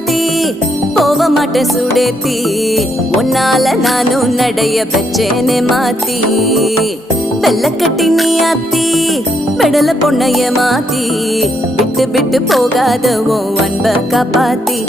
மாத்தி போக மாட்டேன் சுடேத்தி உன்னால நானும் நடைய பெச்சேனே மாத்தி வெள்ளக்கட்டி நீ ஆத்தி பெடல பொண்ணைய மாத்தி விட்டு விட்டு போகாத உன் அன்ப காப்பாத்தி